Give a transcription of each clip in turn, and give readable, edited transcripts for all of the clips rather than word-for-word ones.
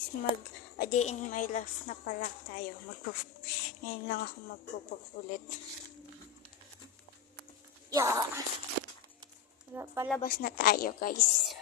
is a day in my life na pala tayo. Ngayon lang ako magpo-post ulit. Yeah. Palabas na tayo, guys.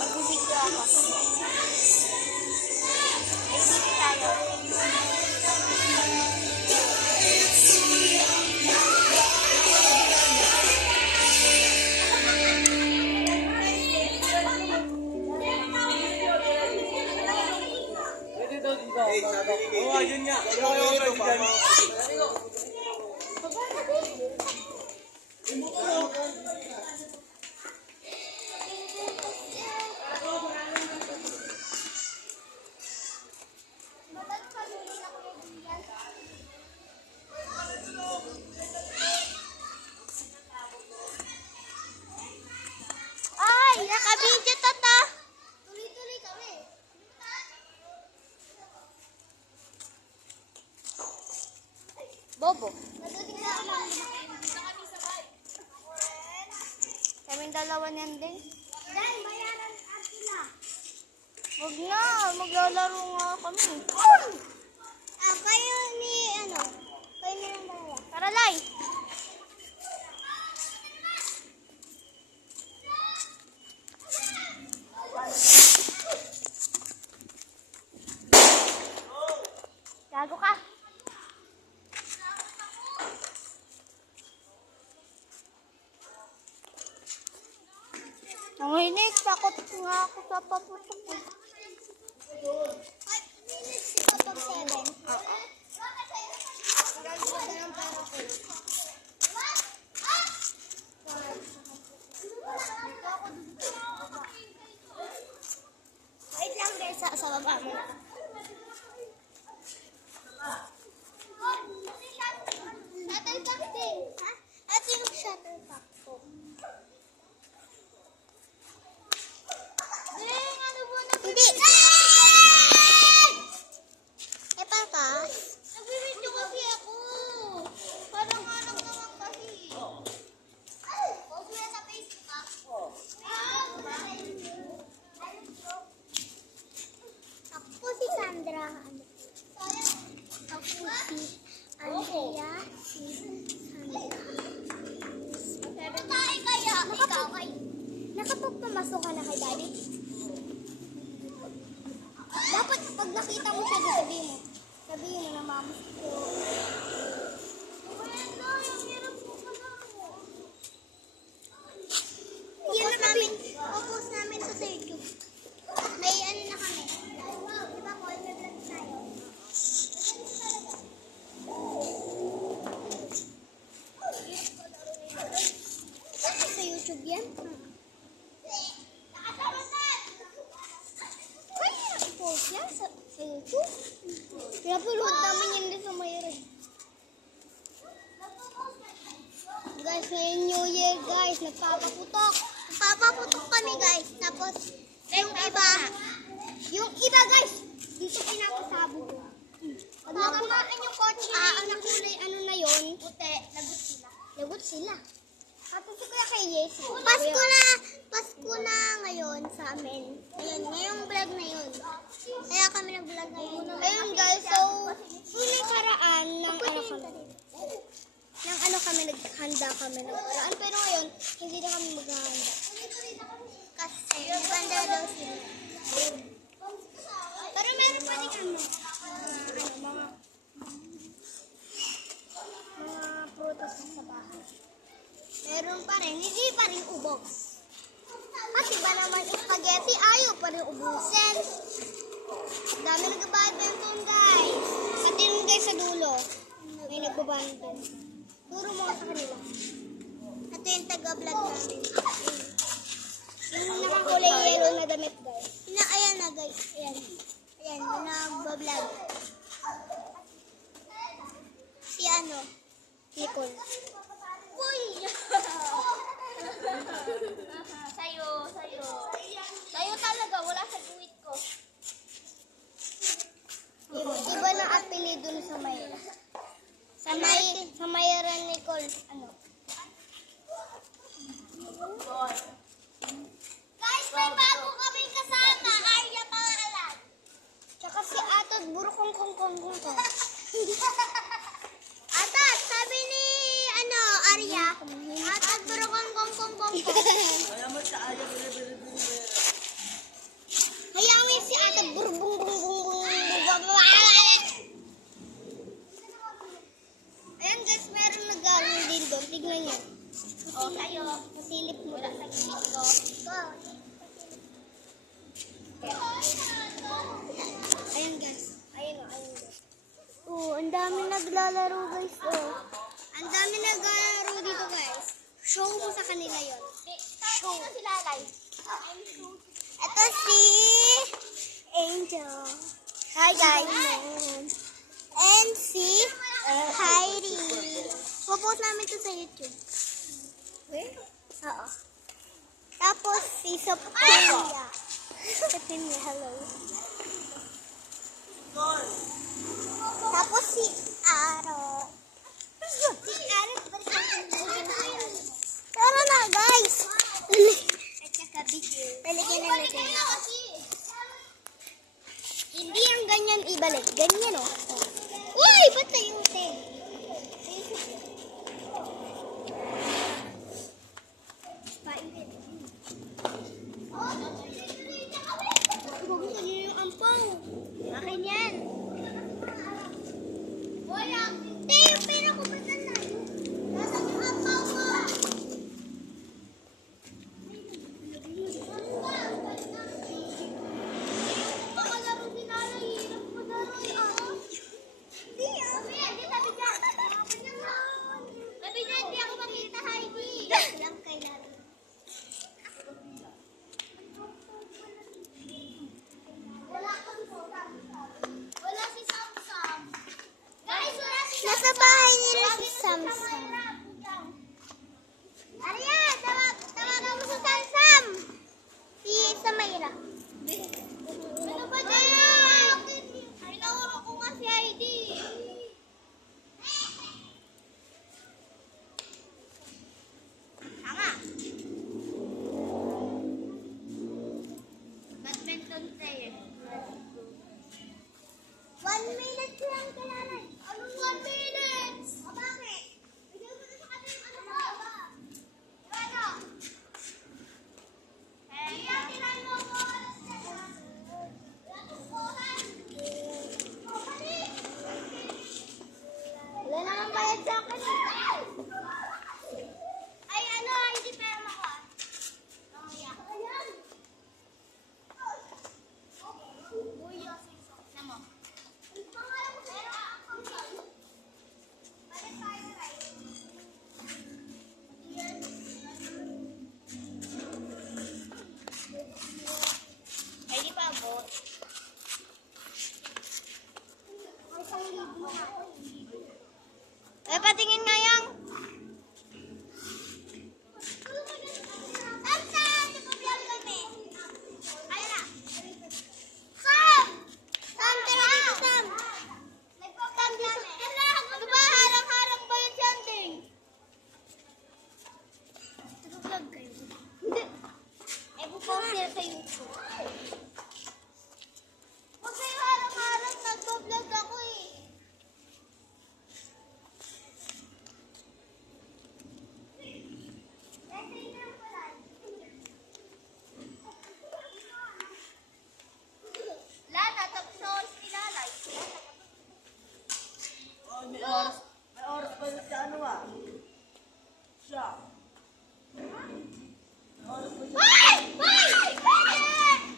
Magbibigyo ako. Ay, sige tayo. Oh, yun nga. Ay, naka-video to to. Tuloy-tuloy kami. Bobo. Madating na ako lang. Kaming dalawa niyan din. Dahil bayaran at sila. Huwag na, maglalaro nga kami. Kayo ni kayo ni ang dalawa. Tara, Lai. Gago ka. Nanginig, takot nga ako sa paputok ko. 5 minutes kapag 7. Gagawin ng para ko. Wait lang guys, sa baba mo. Shuttlecock din. Ha? At yung shuttlecock ko. Hindi. Pangkas? Nagbibidyo kasi ako. Parang alam naman kasi. Post mo yan sa Facebook ha? Ako si Sandra. Ako si Andrea. Si Sandra. Tayo kaya. Ikaw kay. Nakapagpamasok ka na kay Daddy? Dapat pag nakita mo siya, sabihin mo na mama ko. Yan namin, post namin sa YouTube. May na kami. Diba ko, may vlog tayo. Sa YouTube yan? I-post yan sa YouTube. Pinapanood namin yan din sa mayroon. Guys, ngayon New Year guys, nagpapaputok. Nagpapaputok kami guys. Tapos, yung iba guys, dito pinapasabog. Pag natamaan yung kotse na kulay na yun, puti, lagot sila. Tapos si Kuya Kayes. Pasko na ngayon sa amin. Ngayong vlog na yun. Kaya kami nag-vlog ngayon. Ayun guys, so, yung nakaraan ng kami, naghanda kami ng paraan. Pero ngayon, hindi na kami maghahanda. Kasi, banda daw sila. Pero meron pa rin mga prutas sa bahay. Meron pa rin, hindi pa rin ubos. Kasi ba naman spaghetti, ayaw pa rin ubusin. Dami nagbabanton guys. Pati yung guys sa dulo, may nagbabanton. Turo mo sa kanila. Ito yung taga-vlog namin. Yung nakakulay yellow na damit guys. Ayan na guys. Ayan, yung nagbablog. Si Nicole. Uy! call, ano? Guys, may bago kami kasama. Arya pangalan. Tsaka si Atot, burukong kong. Atot, sabi ni, ano, Arya. Atot, burukong kong. Kaya mo sa ayaw, Hayaan mo si Atot, burubong. Ayan guys, meron nag-aaral din doon. Tignan niyo. O, tayo. Masilip mo. Wala sa gilid ko. Ayan guys. Ayan guys. Ang dami naglalaro guys. Ang dami naglalaro dito guys. Show ko sa kanila yon. Show. Ito si Angel. Hi guys. And si Heidi. Pupost namin ito sa YouTube. Oo. Tapos si Sophia. Sophia, hello. Tapos si Aro. Si Aro, tara na guys. At saka video. Balikin na natin. Hindi ang ganyan ibalik. Ganyan o. Uy! Ba't tayo ute? Gusto niyo yung ampang. Akin yan. Wala. Tayo, pero ko ba na? Nasa yung ampang mo. Pakalaro si Nanay. Hirap ko na rin. Hindi ako makita, Heidi. Lang kay Lari. Wala si Samsam. Guys, wala si Samsam. Nasa bahay nila si Samsam. Arya, tawagan mo si Samsam. Si Samayra. Ano ba tayo? Kailangan ko nga si Heidi. Tama. Badminton player. 1 minute lang kailangan. Anong 1 minute? O bakit? Bigyan mo na sa kanya yung ano mo. Ano? Kaya tiran mo ako. Wala naman bayad sa akin. Ay, ano, hindi pa naman ako. Mamaya. Ayan. Uy, Yosin. Namo. Pangalan ko sa'yo. Balik tayo, right? Ay, di pa abot. Ay, sa libo na ako. Eh, patingin nga yang. Samsam! Nagpabiyan kami. Ayun na. Sam! Sam, tira dito, Sam. Nagpabiyan kami. Ano ba? Harang-harang ba yung sanding? Nag-vlog kayo. Hindi. Eh, bupost nila sa YouTube. Huwag kayo harang-harang. Nag-vlog ako eh. Lata, tapos na oras nilalay. Oh, may oras pa rin si ano ah. Siya. Ay! Ay! Ay!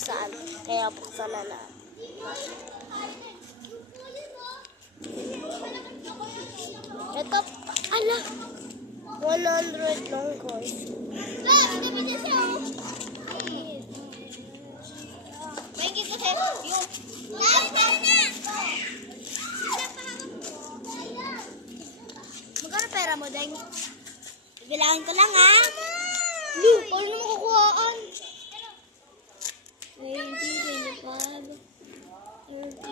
buksan. Kaya buksan na lang. Ito, ala, 100 lang guys. Pwede ko sa'yo yung... Magkano pera mo, Deng? Bilangin ko lang, ha? Lu, paano mo kukuhaan? 20, 25, 30.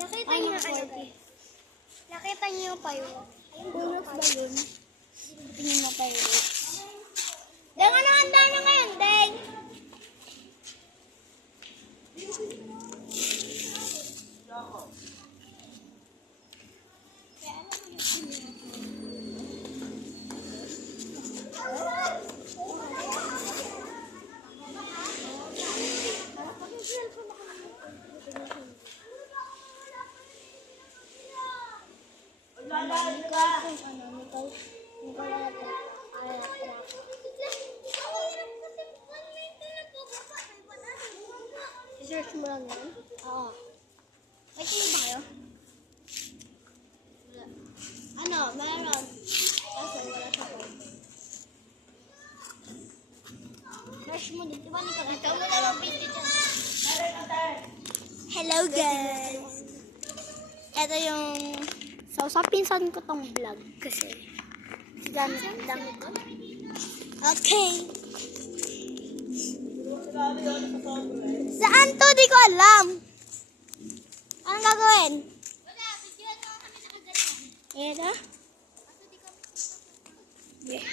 Nakita niyo ano? Nakita niyo yung payo. Bonus ba yun? Tingin mo payo. Deng, ano handa na ngayon, Deng? I-search mo lang yan? Oo. May tingin ba kayo? Wala. Ano? Meron. Kaso wala sa phone. Search mo din. Diba nito? Ikaw mo lang ang video dyan. Hello guys! Ito yung... So, sa pinsan ko tong vlog kasi dami ko. Okay. Saan to? Di ko alam. Anong gagawin? Wala, bigyan mo kami nakaganyan. Ayan na? Yeah.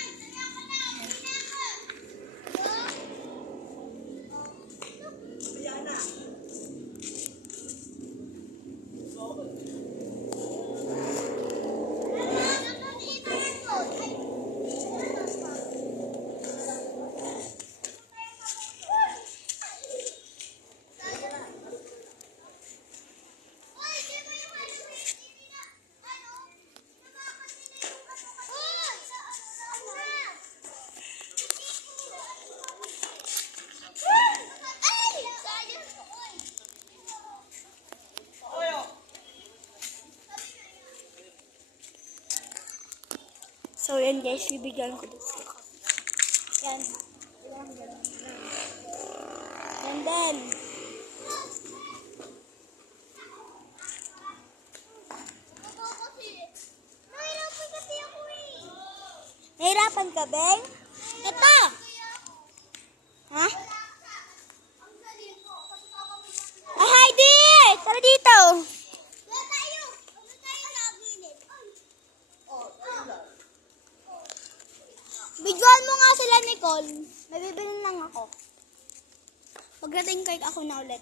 So, yan guys, bibigyan ko dito sa yan. And then, nahirapan ka, Beng? Ito! Ha? Ay, Heidi! Tara dito! Bigyan mo nga sila, Nicole. May bibili lang ako. Pagdating kahit ako na ulit.